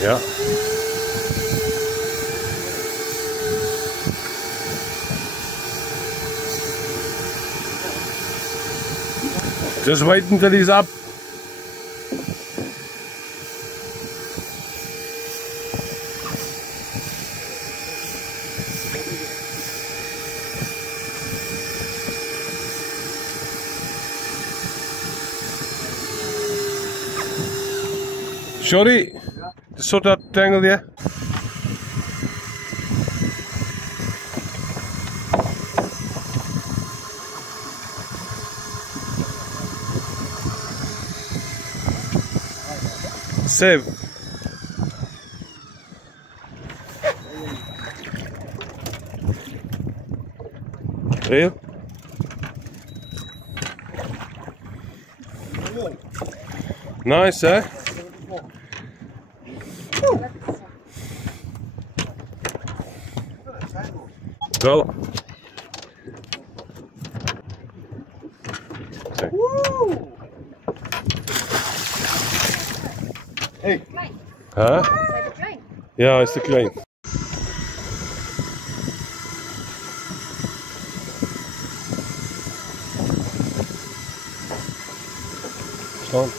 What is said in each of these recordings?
Ja. Just wait until he's up. Sorry, sort that tangle there. Save. Real? Nice, eh? Go. Okay. Woo! Hey. Huh? Ja, is te klein. Staan.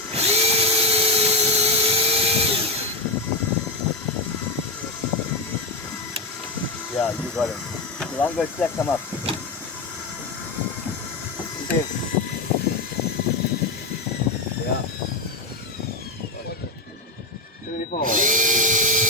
Yeah, you got it. The longer it's left, come up. Save. Yeah. 24.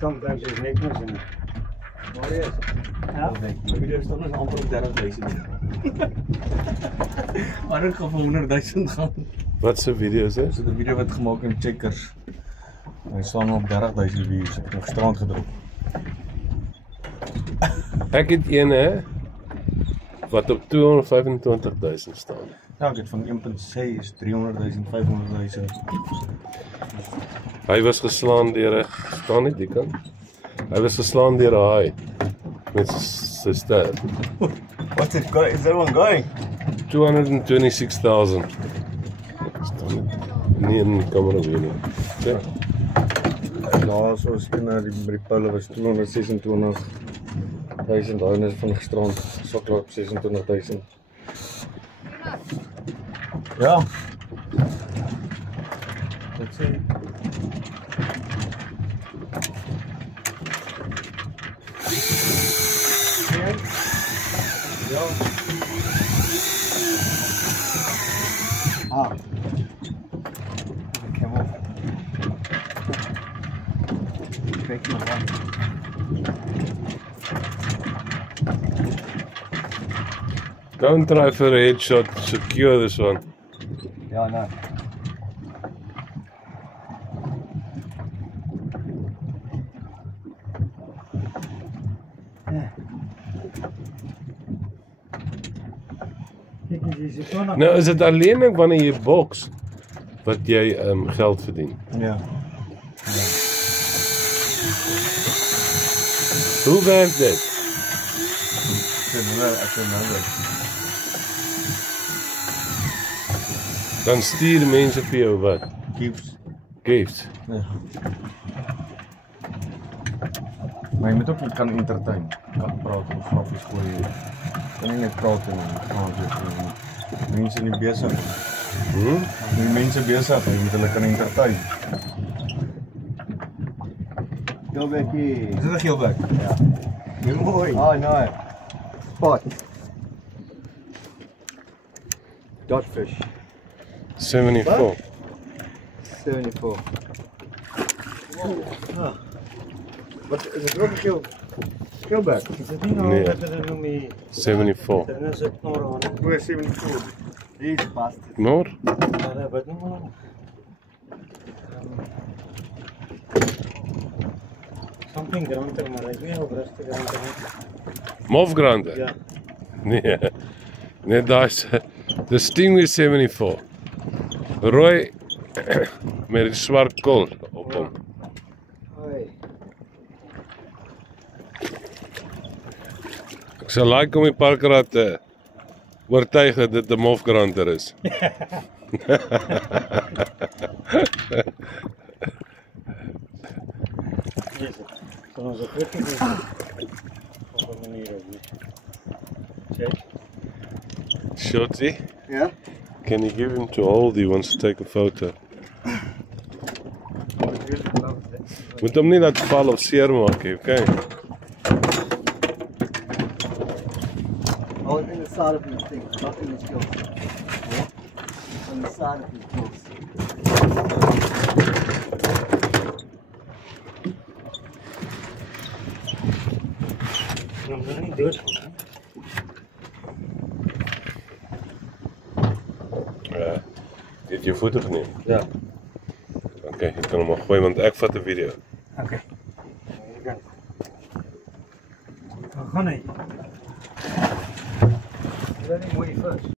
Sometimes there's nicknames in it. What is? Ja? De video is toch nog amper op 30.000. Anders gaan voor 100.000 gaan. Wat se video is dit? Dis 'n video wat gemaak in Checkers. Hy staan op 30.000 views. Ek het nog gisterand gedrop. Ek het een hè wat op 225.000 staan. Ja, ek het van 1.6 is 300.000, 500.000. Hy was geslaan deur 'n staan nie die kant. Hy was geslaan deur 'n haai met sy stert. What's it going? Is that one going? 226,000. Staan nie in kamera weer nie. Check. Laas ons na die Paula was 226.000 hondes van gisterand. Sokkel op 26.000. Ja. That's it. Ja. Ah. Okay, well. Kijk maar aan. Don't try for a headshot, secure this one. Ja, nou. Nou is dit alleen ek wanneer jy boks wat jy geld verdien. Ja. Hoe werk dit? Ek nou. Dan stuur mense vir jou wat? Gifts. Gifts. Ja. Maar jy moet ook kan entertain. Kan praat of grappies gooi. Kan nie net praat en gaan so. Mense nie besig. Die mense besig, jy moet hulle kan entertain. Geelbekkie. Is dit 'n geelbek? Ja. Heel mooi. Oh, no. Spot. Dotfish. 74. 74. Wat is het ook een geelbek? Is het niet nou Nee. dat er noem je... 74. Dan is het nog aan. 74. Deze bastard. More? Ja, wat doen we? Something granter, maar ik weet niet of rustig granter is. Mof Grande? Ja. Nee. Nee, dat is de Stingray 74. Rooi met een zwart kool op hem. Hoi. Ik zou like om in Parkeraad te oortuig dat dit de Mof Grande is. Van onze kwitting op een manier ook niet. Check. Shorty, Ja? can you give him to hold? He wants to take a photo. Moet hem niet laten vallen of seer maken, oké? Hold in the side of your thing, not in his gills. Yeah? On the side of his gills. I'm not do it for him. Ja. Dit je foto genomen? Ja. Oké, je kan hem al gooien, want ik vat de video. Oké. We gaan niet. Let him wait first.